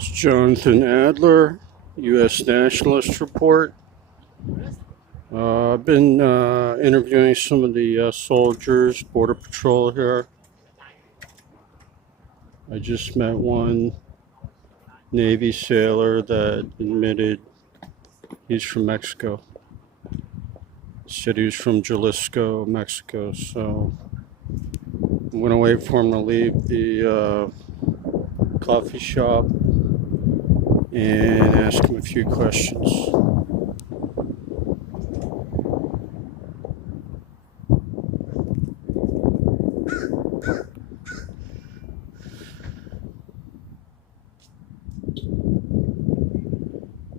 It's Jonathan Adler, U.S. Nationalist Report. I've been interviewing some of the soldiers, Border Patrol here. I just met one Navy sailor that admitted he's from Mexico. He said he was from Jalisco, Mexico, so I'm going to wait for him to leave the coffee shop and ask him a few questions.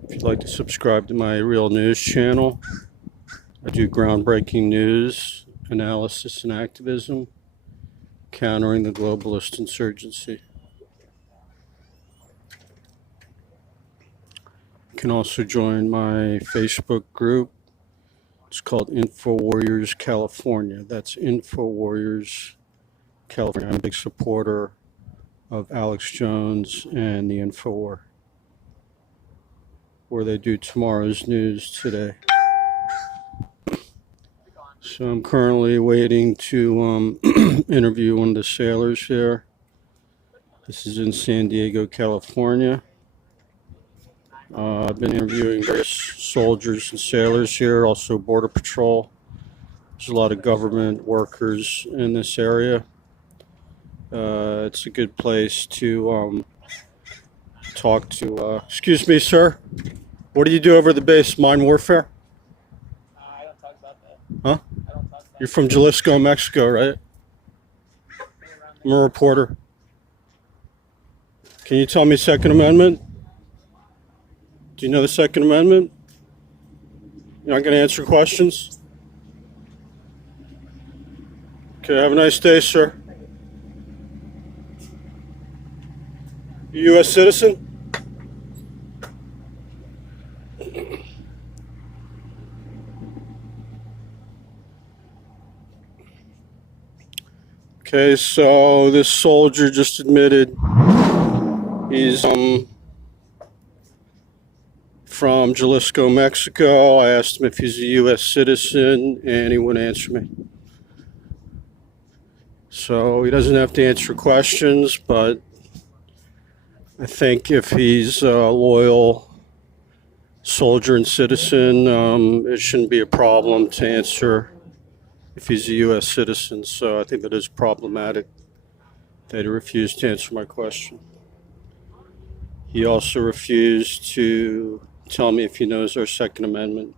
If you'd like to subscribe to my real news channel, I do groundbreaking news, analysis, and activism, countering the globalist insurgency. You can also join my Facebook group. It's called Info Warriors California. That's Info Warriors California. I'm a big supporter of Alex Jones and the InfoWar, where they do tomorrow's news today. So I'm currently waiting to interview one of the sailors here. This is in San Diego, California. I've been interviewing various soldiers and sailors here, also Border Patrol. There's a lot of government workers in this area. It's a good place to talk to. Excuse me, sir. What do you do over the base? Mine warfare? I don't talk about that. Huh? I don't talk about You're from Jalisco, Mexico, right? I'm a reporter. Can you tell me Second Amendment? Do you know the Second Amendment? You're not going to answer questions? Okay, have a nice day, sir. You U.S. citizen? Okay, so this soldier just admitted he's from Jalisco, Mexico. I asked him if he's a U.S. citizen, and he wouldn't answer me. So he doesn't have to answer questions, but I think if he's a loyal soldier and citizen, it shouldn't be a problem to answer if he's a U.S. citizen. So I think that is problematic that he refused to answer my question. He also refused to tell me if he knows our Second Amendment.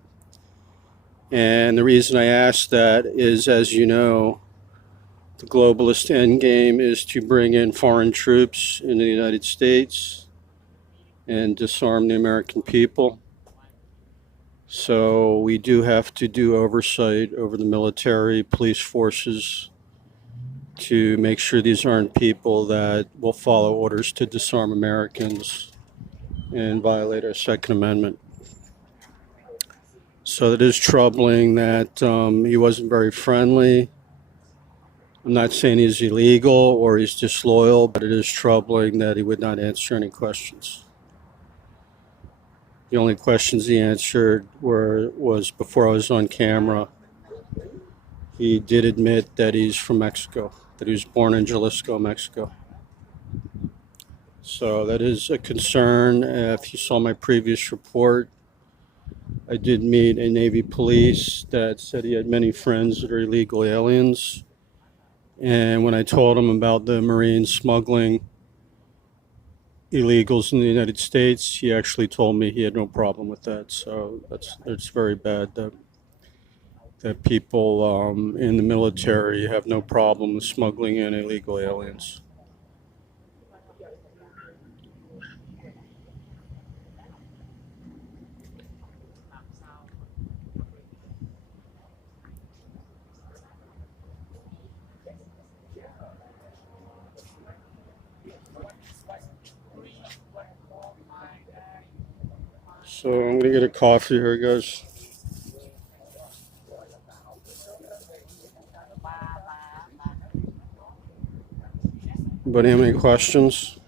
And the reason I asked that is, as you know, the globalist endgame is to bring in foreign troops in the United States and disarm the American people. So we do have to do oversight over the military, police forces to make sure these aren't people that will follow orders to disarm Americans and violate our Second Amendment. So it is troubling that he wasn't very friendly. I'm not saying he's illegal or he's disloyal, but it is troubling that he would not answer any questions. The only questions he answered was before I was on camera. He did admit that he's from Mexico, that he was born in Jalisco, Mexico. So that is a concern. If you saw my previous report, I did meet a Navy police that said he had many friends that are illegal aliens. And when I told him about the Marine smuggling illegals in the United States, he actually told me he had no problem with that. So that's very bad that people in the military have no problem with smuggling in illegal aliens. So I'm gonna get a coffee here, guys. Anybody have any questions?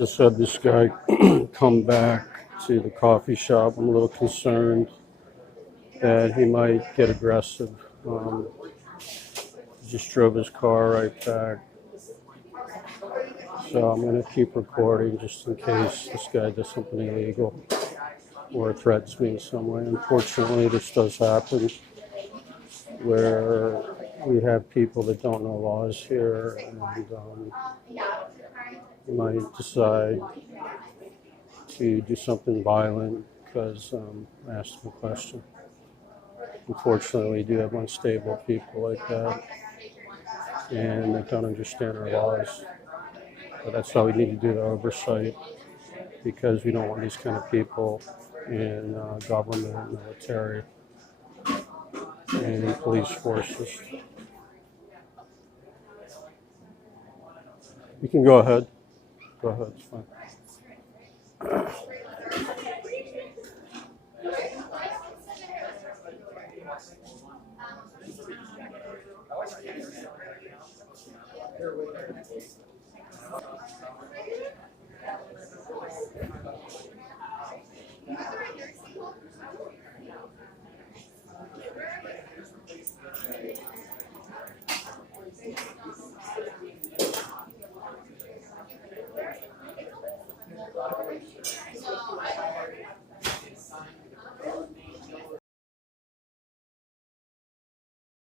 just had this guy come back to the coffee shop. I'm a little concerned that he might get aggressive. He just drove his car right back. So I'm going to keep recording just in case this guy does something illegal or threatens me in some way. Unfortunately, this does happen where we have people that don't know laws here and might decide to do something violent because I asked them a question. Unfortunately, we do have unstable people like that, and they don't understand our laws. But that's why we need to do the oversight, because we don't want these kind of people in government, military, and police forces. You can go ahead. Go ahead, it's fine.